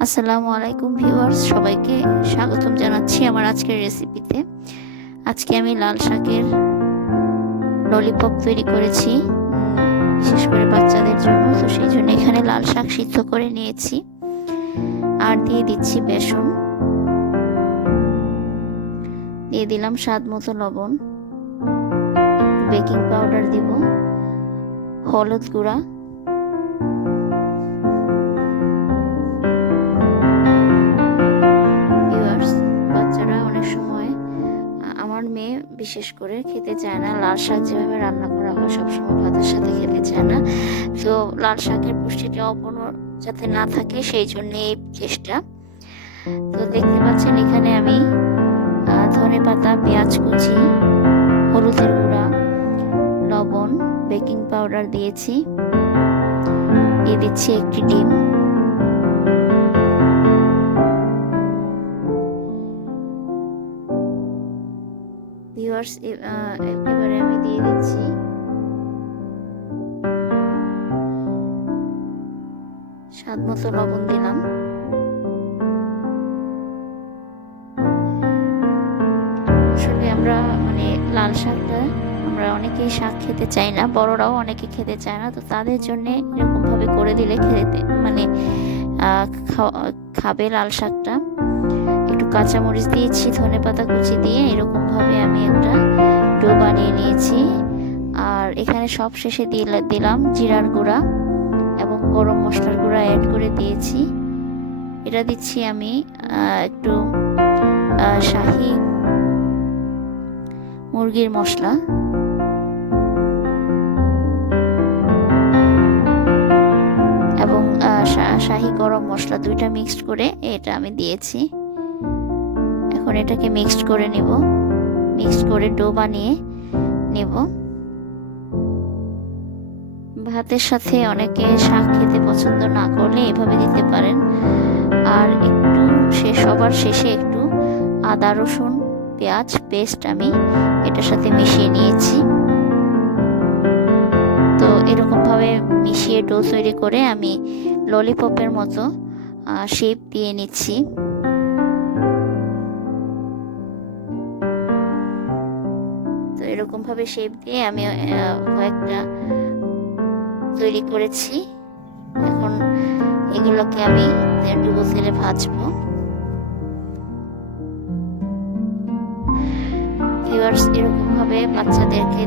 আসসালামু আলাইকুম ভিউয়ার্স, সবাইকে স্বাগতম জানাচ্ছি আমার আজকের রেসিপিতে। আজকে আমি লাল শাকের ললিপপ তৈরি করেছি, বিশেষ করে বাচ্চাদের জন্য। তো সেই জন্য এখানে লাল শাক সিদ্ধ করে নিয়েছি আর দিয়ে দিচ্ছি বেসন, দিয়ে দিলাম স্বাদ মতো লবণ, একটু বেকিং পাউডার দিব, হলুদ গুঁড়া, মেয়ে বিশেষ করে খেতে চায় না লাল শাক, যেভাবে রান্না করা হয় সবসময় ভাতের সাথে খেতে চায় না। তো লাল শাকের পুষ্টিটা অপূর্ণ যাতে না থাকে সেই জন্য এই চেষ্টা। তো দেখতে পাচ্ছেন এখানে আমি ধনেপাতা, পেঁয়াজ কুচি, হলুদের গুঁড়া, লবণ, বেকিং পাউডার দিয়েছি, দিয়ে দিচ্ছি একটি ডিম, ভিউয়ার্স। এবারে আমি দিয়ে দিচ্ছি স্বাদ মতো লবণ দিলাম। আসলে আমরা লাল শাকটা আমরা অনেকেই শাক খেতে চাই না, বড়রাও অনেকে খেতে চায় না। তো তাদের জন্য এরকম ভাবে করে দিলে খেতে খাবে লাল শাকটা। একটু কাঁচামরিচ দিয়েছি, ধনেপাতা কুচি দিয়ে এরকম ভাবে আমি একটা ডো বানিয়ে নিয়েছি। আর এখানে সব শেষে দিলাম জিরার গুঁড়া এবং গরম মশলার গুঁড়া অ্যাড করে দিয়েছি। এটা দিচ্ছি আমি একটু শাহি মুরগির মশলা, এবং শাহি গরম মশলা, দুইটা মিক্সড করে এটা আমি দিয়েছি। এখন এটাকে মিক্সড করে নিব, মিক্সড করে ডো বানিয়ে নেব। ভাতের সাথে অনেকে শাক খেতে পছন্দ না করলে এভাবে দিতে পারেন। আর একটু সবার শেষে একটু আদা রসুন পেঁয়াজ পেস্ট আমি এটার সাথে মিশিয়ে নিয়েছি। তো এরকম ভাবে মিশিয়ে ডো তৈরি করে আমি ললিপপের মতো শেপ দিয়ে নিচ্ছি। তো এরকম ভাবে শেপ দিয়ে আমি কয়েকটা তৈরি করেছি। এখন এগুলোকে আমি ডুবো তেলে ভাজবো। ভিউয়ার্স, এরকম ভাবে বাচ্চাদেরকে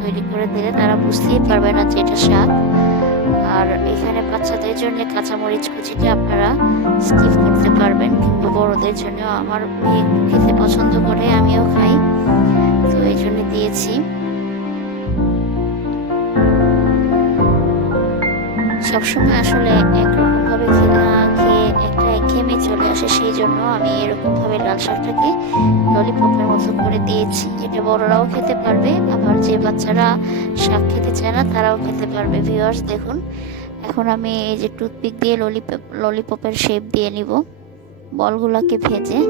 তৈরি করে দিলে তারা বুঝতেই পারবে না যে এটা শাক। আর এখানে বাচ্চাদের জন্য কাঁচামরিচ কুচিটা আপনারা স্কিপ করতে পারবেন, কিন্তু বড়দের জন্য আমার মেয়ে খেতে পছন্দ করে, আমিও খাই, তো এই জন্য দিয়েছি। সবসময় আসলে একরকম ভাবে খেয়ে একটা একঘেয়েমি চলে আসে, সেই জন্য আমি এরকম ভাবে লাল শাকটাকে ললিপপের মতো করে দিয়েছি। এটা বড়রাও খেতে পারবে, আবার যে বাচ্চারা শাক খেতে চায় না তারাও খেতে পারবে। ভিউয়ার্স দেখুন, এখন আমি এই যে টুথপিক দিয়ে ললিপপের শেপ দিয়ে নিব বলগুলোকে ভেজে।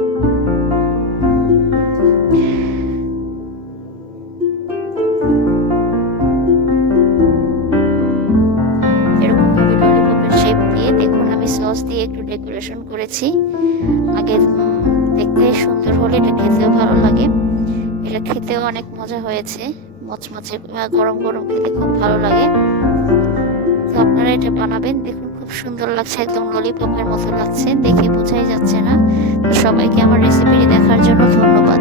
দেখুন আমি সস দিয়ে একটু ডেকোরেশন করেছি। আগে দেখতে সুন্দর হলে এটা খেতেও ভালো লাগে। এটা খেতেও অনেক মজা হয়েছে, মচমচে গরম গরম খেতে খুব ভালো লাগে। তো আপনারা এটা বানাবেন, দেখুন খুব সুন্দর লাগছে, একদম ললিপপের মতো লাগছে, দেখে বোঝাই যাচ্ছে না। তো সবাইকে আমার রেসিপিটি দেখার জন্য ধন্যবাদ।